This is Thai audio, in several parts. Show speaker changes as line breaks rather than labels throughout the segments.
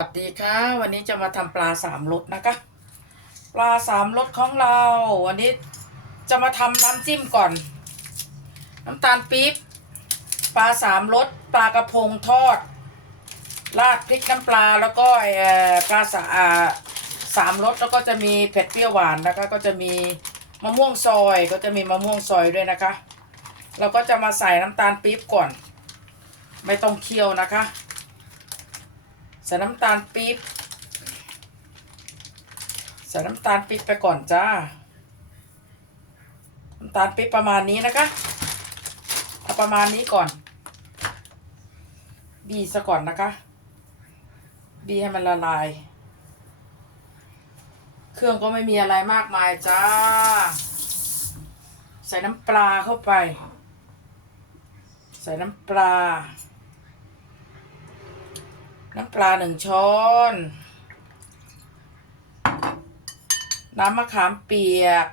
สวัสดีค่ะ วันนี้จะมาทำปลาสามรสนะคะ ปลาสามรสของเรา วันนี้จะมาทำน้ำจิ้มก่อน น้ำตาลปี๊บปลาสามรสปลากระพงทอด ราดพริกน้ำปลาแล้วก็ปลาสาอ่าสามรสแล้วก็จะมีเผ็ดเปรี้ยวหวานนะคะก็จะมีมะม่วงซอยก็จะมีมะม่วงซอยด้วยนะคะ เราก็จะมาใส่น้ำตาลปี๊บก่อน ไม่ต้องเคี่ยวนะคะ ใส่น้ำตาลปี๊บใส่น้ำตาลปี๊บไปก่อนจ้า น้ำตาลปี๊บประมาณนี้นะคะ เอาประมาณนี้ก่อน บีซะก่อนนะคะ บีให้มันละลาย เครื่องก็ไม่มีอะไรมากมายจ้า ใส่น้ำปลาเข้าไป ใส่น้ำปลา น้ำปลาหนึ่งช้อน น้ำมะขามเปียก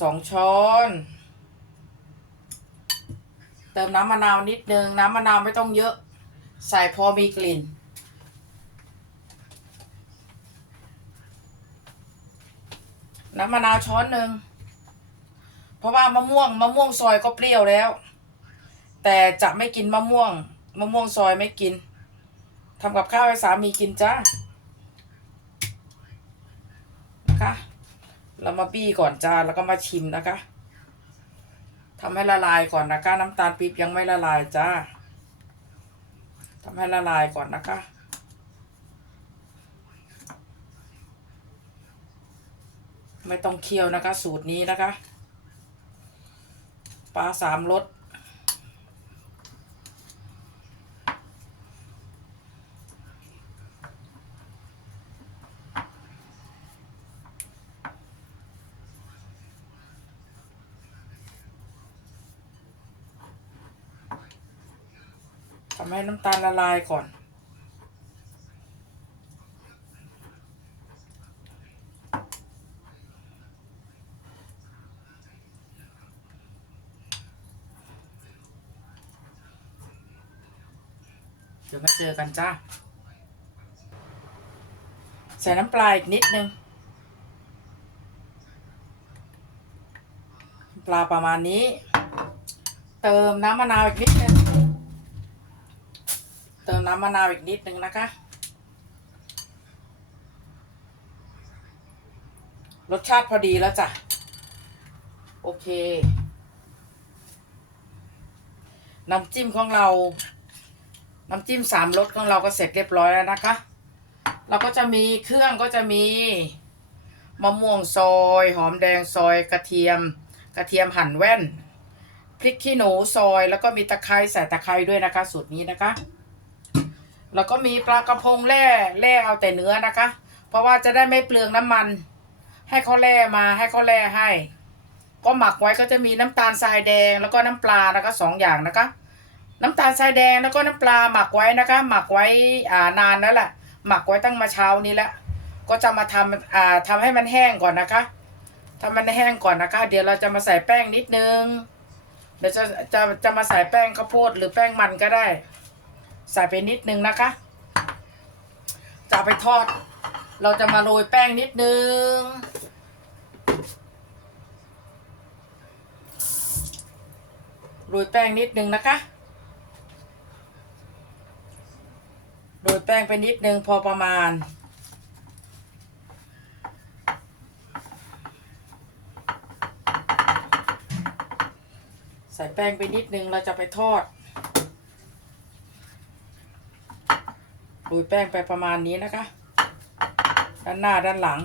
สองช้อน เติมน้ำมะนาวนิดนึง น้ำมะนาวไม่ต้องเยอะ ใส่พอมีกลิ่น น้ำมะนาวช้อนหนึ่ง เพราะว่ามะม่วงมะม่วงซอยก็เปรี้ยวแล้ว แต่จะไม่กินมะม่วง มะม่วงซอยไม่กินทำกับข้าวให้สามีกินจ้านะคะเรามาบี้ก่อนจ้าแล้วก็มาชิมนะคะทำให้ละลายก่อนนะคะ น้ำตาลปี๊บยังไม่ละลายจ้าทำให้ละลายก่อนนะคะไม่ต้องเคี่ยวนะคะ สูตรนี้นะคะ ปลาสามรสำให้น้ำตาลละลายก่อน เดี๋ยวมาเจอกันจ้า ใส่น้ำปลาอีกนิดนึง ปลาประมาณนี้ เติมน้ำมะนาวอีกนิดนึง เติมน้ำมะนาวอีกนิดนึงนะคะ รสชาติพอดีแล้วจ้ะ โอเค น้ำจิ้มของเรา น้ำจิ้มสามรสของเราก็เสร็จเรียบร้อยแล้วนะคะ เราก็จะมีเครื่องก็จะมีมะม่วงซอย หอมแดงซอยกระเทียม กระเทียมหั่นแว่น พริกขี้หนูซอย แล้วก็มีตะไคร้ใส่ตะไคร้ด้วยนะคะ สูตรนี้นะคะ แล้วก็มีปลากระพงแร่แร่เอาแต่เนื้อนะคะ เพราะว่าจะได้ไม่เปลืองน้ำมัน ให้เขาแร่มาให้เขาแร่ให้ ก็หมักไว้ก็จะมีน้ำตาลทรายแดงแล้วก็น้ำปลานะคะสองอย่างนะคะ น้ำตาลทรายแดงแล้วก็น้ำปลาหมักไว้นะคะ หมักไว้อ่านานแล้วแหละหมักไว้ตั้งมาเช้านี้แล้วก็จะมาทำอ่าทำให้มันแห้งก่อนนะคะทำมันแห้งก่อนนะคะ เดี๋ยวเราจะมาใส่แป้งนิดนึงเดี๋ยวจะจะจะมาใส่แป้งข้าวโพดหรือแป้งมันก็ได้ ใส่ไปนิดนึงนะคะ จะไปทอด เราจะมาโรยแป้งนิดนึง โรยแป้งนิดนึงนะคะ โรยแป้งไปนิดนึงพอประมาณใส่แป้งไปนิดนึงเราจะไปทอด โรยแป้งไปประมาณนี้นะคะ ด้านหน้าด้านหลัง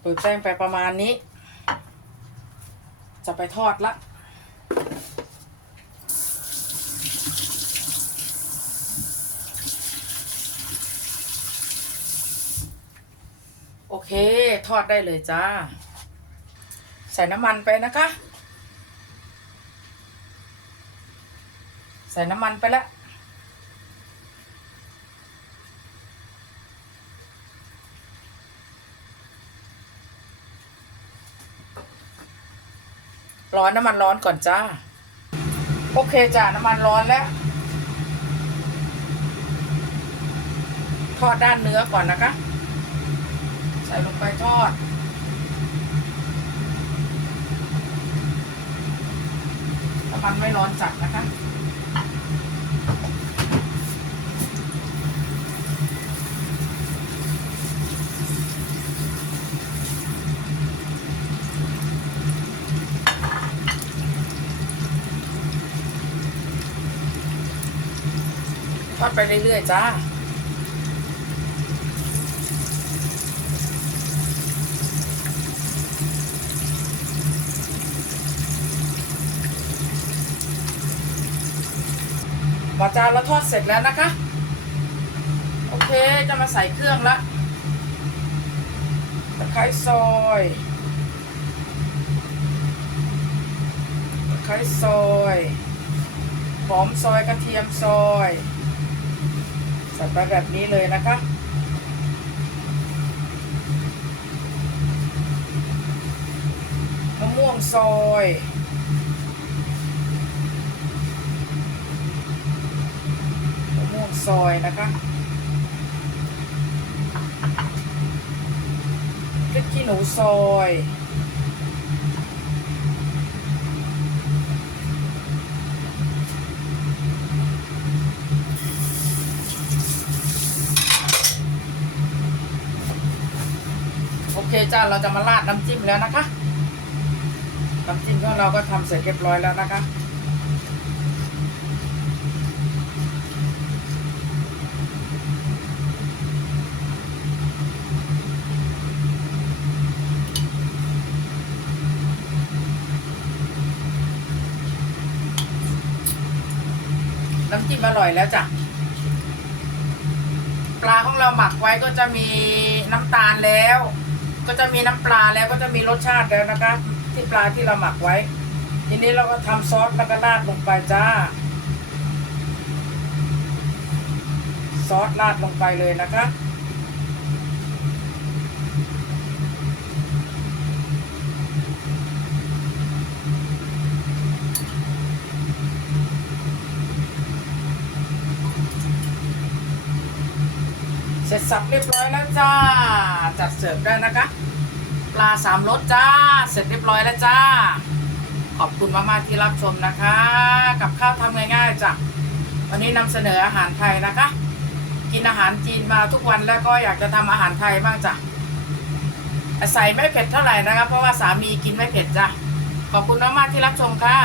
โรยแป้งไปประมาณนี้ จะไปทอดละโอเค ทอดได้เลยจ้า ใส่น้ำมันไปนะคะ ใส่น้ำมันไปแล้วร้อนน้ำมันร้อนก่อนจ้า โอเคจ้าน้ำมันร้อนแล้ว ทอดด้านเนื้อก่อนนะคะ ใส่ลงไปทอด มันไม่ร้อนจัดนะคะทอดไปเรื่อยๆจ้า พอจานเราทอดเสร็จแล้วนะคะ โอเคจะมาใส่เครื่องละตะไคร้ซอยตะไคร้ซอยหอมซอยกระเทียมซอยใส่ไปแบบนี้เลยนะคะมะม่วงซอย มะม่วง ซอยนะคะ พริกขี้หนูซอยโอเคจ้าเราจะมาราดน้ำจิ้มแล้วนะคะ น้ำจิ้มของเราก็ทำเสร็จเรียบร้อยแล้วนะคะ น้ำจิ้มอร่อยแล้วจ้ะปลาของเราหมักไว้ก็จะมีน้ำตาลแล้ว ก็จะมีน้ำปลาแล้วก็จะมีรสชาติแล้วนะคะ ที่ปลาที่เราหมักไว้ ทีนี้เราก็ทำซอสแล้วก็ราดลงไปจ้า ซอสราดลงไปเลยนะคะ เสร็จสับเรียบร้อยแล้วจ้า จัดเสิร์ฟได้นะคะ ปลาสามรสจ้า เสร็จเรียบร้อยแล้วจ้า ขอบคุณมากๆที่รับชมนะคะ กับข้าวทำง่ายๆจ้ะ วันนี้นำเสนออาหารไทยนะคะ กินอาหารจีนมาทุกวันแล้วก็อยากจะทำอาหารไทยบ้างจ้ะใส่ไม่เผ็ดเท่าไหร่นะคะ เพราะว่าสามีกินไม่เผ็ดจ้ะ ขอบคุณมากๆที่รับชมค่ะ